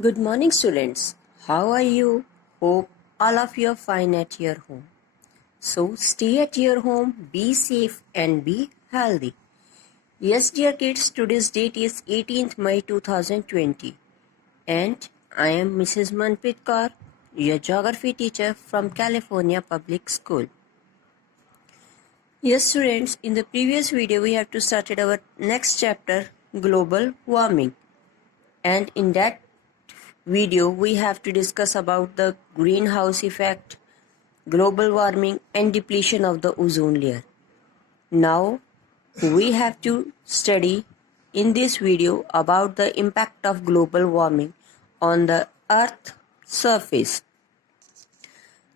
Good morning, students. How are you? Hope all of you are fine at your home. So, stay at your home, be safe, and be healthy. Yes, dear kids, today's date is 18th May 2020, and I am Mrs. Manpreet Kaur, your geography teacher from California Public School. Yes, students, in the previous video, we have to started our next chapter, global warming, and in that video we have to discuss about the greenhouse effect, global warming and depletion of the ozone layer. Now we have to study in this video about the impact of global warming on the earth surface.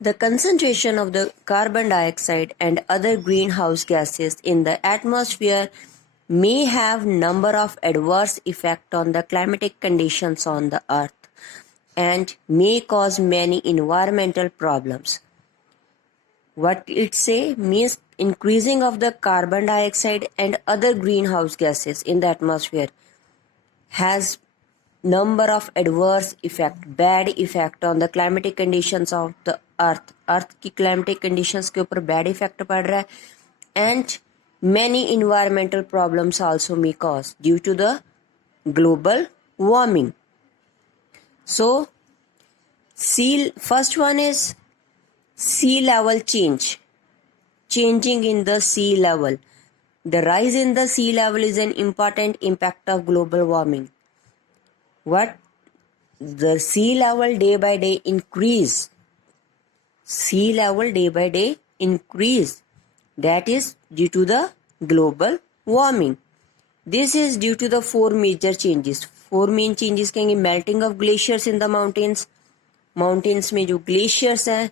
The concentration of the carbon dioxide and other greenhouse gases in the atmosphere may have number of adverse effects on the climatic conditions on the earth and may cause many environmental problems. What it say means increasing of the carbon dioxide and other greenhouse gases in the atmosphere has number of adverse effect, bad effect on the climatic conditions of the earth की climatic conditions के ऊपर bad effect पड़ रहा है and many environmental problems also may cause due to the global warming. So, first one is sea level change, changing in the sea level. The rise in the sea level is an important impact of global warming. What? The sea level day by day increase. Sea level day by day increase. That is due to the global warming. This is due to the four major changes. Four main changes कहेंगे melting of glaciers in the mountains. Mountains में जो glaciers हैं,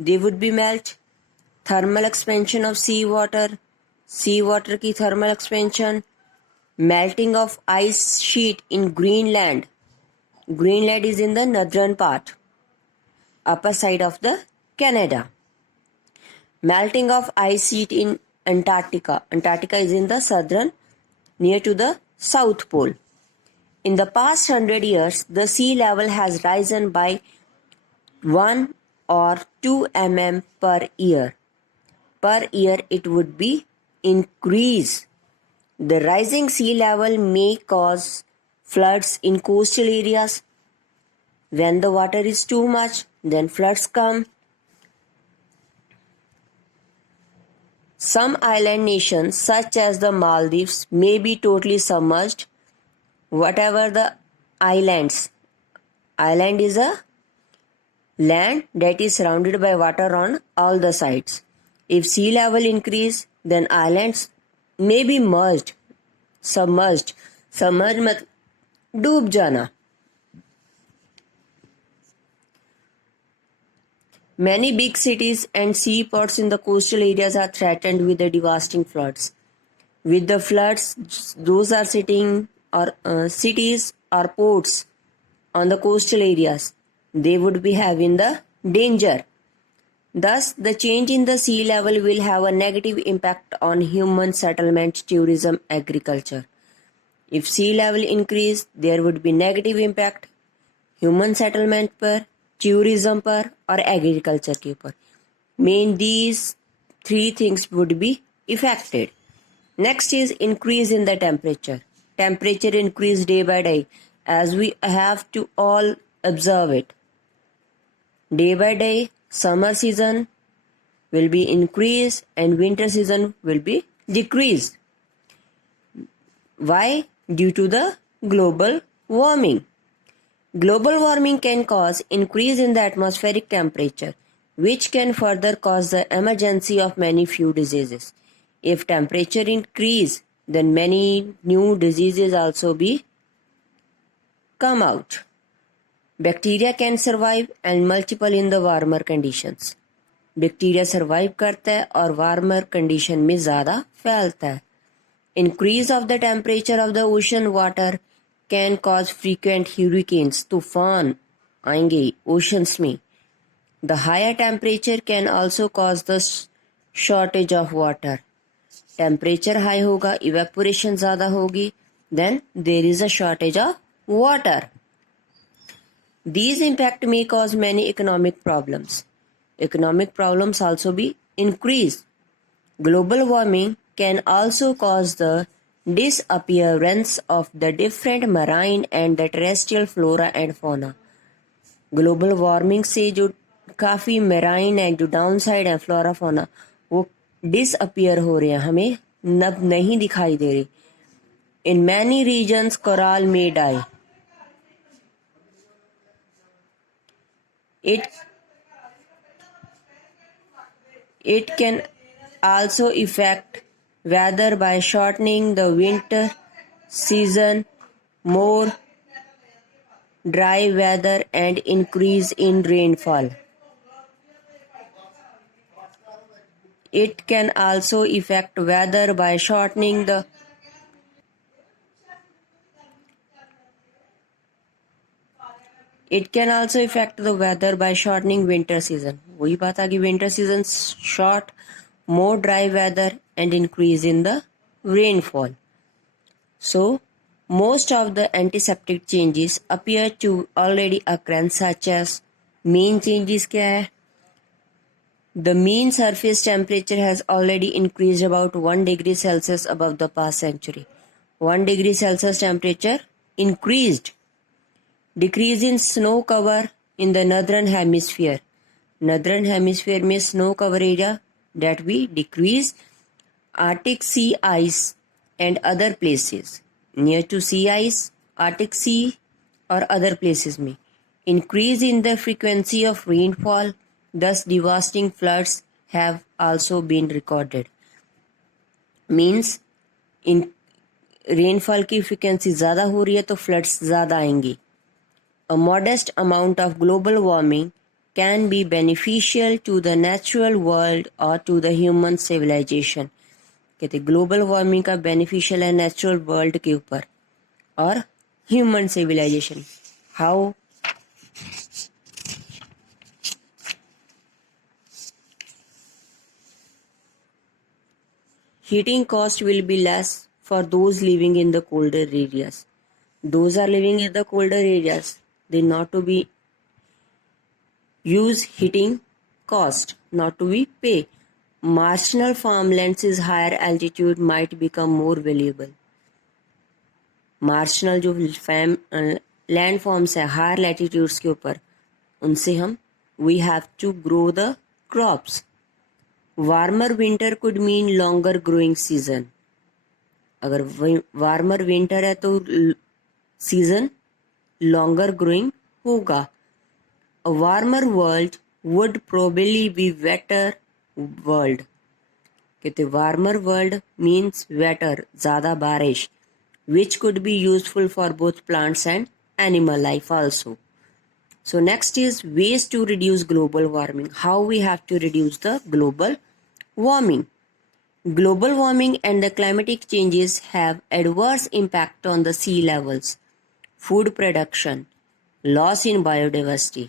they would be melt. Thermal expansion of sea water की thermal expansion. Melting of ice sheet in Greenland. Greenland is in the northern part, upper side of the Canada. Melting of ice sheet in Antarctica. Antarctica is in the southern, near to the South Pole. In the past 100 years, the sea level has risen by 1 or 2 mm per year. Per year it would be increase. The rising sea level may cause floods in coastal areas. When the water is too much, then floods come. Some island nations, such as the Maldives, may be totally submerged. Whatever the island is a land that is surrounded by water on all the sides. If sea level increase, then islands may be submerged. Submerged मतलब डूब जाना. Many big cities and seaports in the coastal areas are threatened with the devastating floods. With the floods, those are cities or ports on the coastal areas, they would be having the danger. Thus, the change in the sea level will have a negative impact on human settlement, tourism, agriculture. If sea level increase, there would be negative impact human settlement पर, tourism पर और agriculture के ऊपर. Main these three things would be affected. Next is increase in the temperature. Temperature increase day by day as we have to all observe it. Day by day, summer season will be increased and winter season will be decreased. Why? Due to the global warming. Global warming can cause increase in the atmospheric temperature, which can further cause the emergency of many few diseases. If temperature increase, then many new diseases also be come out. Bacteria can survive and multiple in the warmer conditions. Bacteria survive करता है और warmer condition में ज़्यादा फैलता है. Increase of the temperature of the ocean water can cause frequent hurricanes, तूफान आएंगे oceans में. The higher temperature can also cause the shortage of water. Temperature high होगा, evaporation ज़्यादा होगी, then there is a shortage of water. These impact may cause many economic problems. Economic problems also be increased. Global warming can also cause the disappearance of the different marine and the terrestrial flora and fauna. Global warming से जो काफ़ी marine है, जो down side है flora fauna, वो disappear हो रहे हैं, हमें नब नहीं दिखाई दे रही. In many reasons coral may die. It can also affect weather by shortening the winter season, more dry weather and increase in rainfall. It can also affect weather by shortening the winter season. वही बात आ गई, winter season short, more dry weather and increase in the rainfall. So, most of the antiseptic changes appear to already occur, such as main changes क्या है? The mean surface temperature has already increased about 1 degree Celsius above the past century. 1 degree Celsius temperature increased. Decrease in snow cover in the northern hemisphere. Northern hemisphere में snow cover area that we decrease. Arctic sea ice and other places near to sea ice, Arctic sea or other places में increase in the frequency of rainfall, thus devastating floods have also been recorded. Means in rainfall की frequency ज़्यादा हो रही है तो floods ज़्यादा आएंगी. A modest amount of global warming can be beneficial to the natural world or to the human civilization. कहते global warming का बेनिफिशियल है नेचुरल वर्ल्ड के ऊपर और human civilization. How? Heating cost will be less for those living in the colder areas. Those are living in the colder areas, they not to be use heating cost, not to be pay. Marginal farmlands is higher altitude might become more valuable. Marginal जो land forms है higher latitudes के ऊपर, उनसे हम we have to grow the crops. Warmer winter could mean longer growing season. अगर warmer winter है तो season longer growing होगा. A warmer world would probably be wetter world. कहते warmer world means wetter, ज़्यादा बारिश, which could be useful for both plants and animal life also. So next is ways to reduce global warming. How we have to reduce the global warming. Global warming and the climatic changes have adverse impact on the sea levels, food production, loss in biodiversity.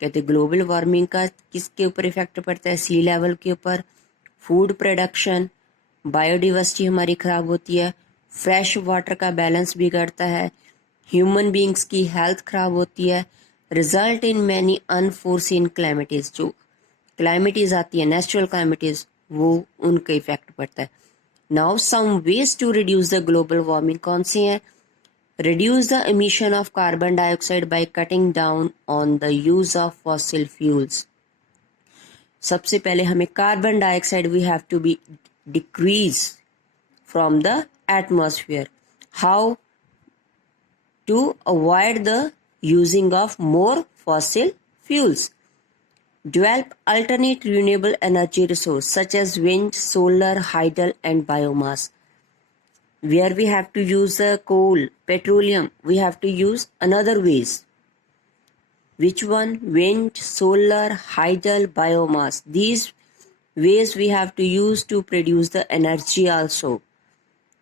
कहते global warming का किसके ऊपर effect पड़ता है? सी level के ऊपर, food production, biodiversity हमारी खराब होती है, फ्रेश वाटर का बैलेंस बिगड़ता है, ह्यूमन बींग्स की हेल्थ खराब होती है, रिजल्ट इन मैनी अनफोर्सिन क्लाइमेटीज. जो क्लाइमेटीज आती है नेचुरल क्लाइमेटीज, वो उनका इफेक्ट पड़ता है. Now some ways to reduce the global warming कौन सी हैं? Reduce the emission of carbon dioxide by cutting down on the use of fossil fuels. सबसे पहले हमें carbon dioxide we have to be decrease from the atmosphere. How to avoid the using of more fossil fuels? Develop alternate renewable energy resource such as wind, solar, hydel and biomass. Where we have to use coal, petroleum, we have to use another ways. Which one? Wind, solar, hydel, biomass. These ways we have to use to produce the energy also.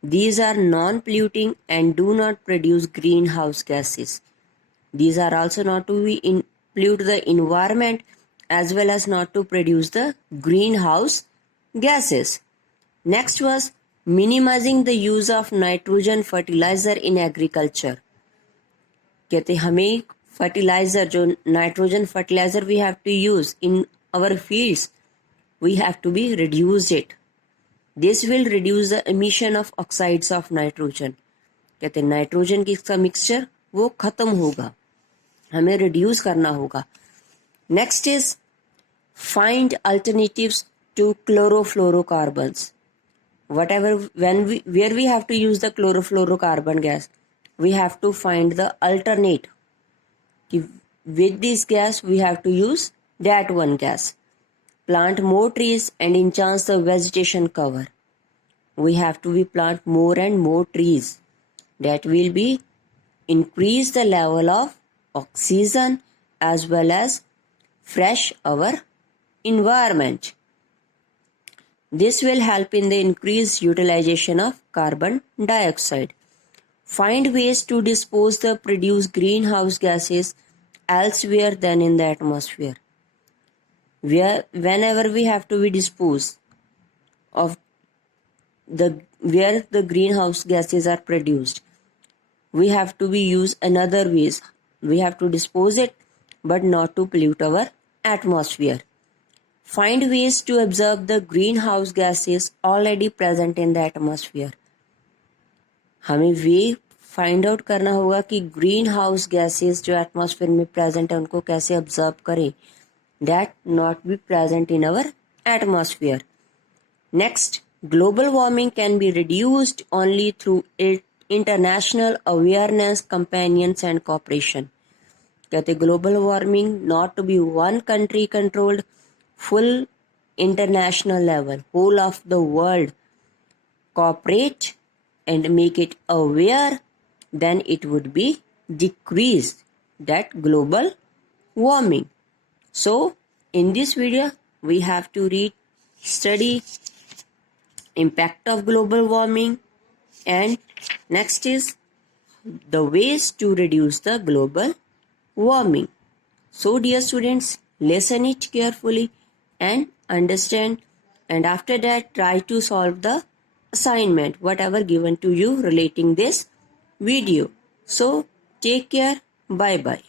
These are non-polluting and do not produce greenhouse gases. These are also not to pollute the environment as well as not to produce the greenhouse gases. Next was minimizing the use of nitrogen fertilizer in agriculture. कहते हमें fertilizer, जो nitrogen fertilizer we have to use in our fields, we have to be reduce it. This will reduce the emission of oxides of nitrogen. कहते हैं nitrogen की इसका mixture वो खत्म होगा, हमें रिड्यूस करना होगा. Next is find alternatives to chlorofluorocarbons. Whatever, where we have to use the chlorofluorocarbon gas, we have to find the alternate. With this gas we have to use that one gas. Plant more trees and enhance the vegetation cover. We have to plant more and more trees. That will be increase the level of oxygen as well as fresh our environment. This will help in the increased utilization of carbon dioxide. Find ways to dispose the produced greenhouse gases elsewhere than in the atmosphere. Whenever we have to dispose of where the greenhouse gases are produced, we have to use another ways. We have to dispose it, but not to pollute our atmosphere. Find ways to absorb the greenhouse gases already present in the atmosphere. हमें वे find out करना होगा कि green house gases जो atmosphere में present है उनको कैसे observe करें, that not be present in our atmosphere. Next, global warming can be reduced only through international awareness, companions and cooperation. कहते global warming not to be one country controlled, full international level, whole of the world cooperate and make it aware, then it would be decreased that global warming. So in this video we have to study impact of global warming, and next is the ways to reduce the global warming. So dear students, listen it carefully and understand, and after that try to solve the assignment whatever given to you relating this video. So take care, bye bye.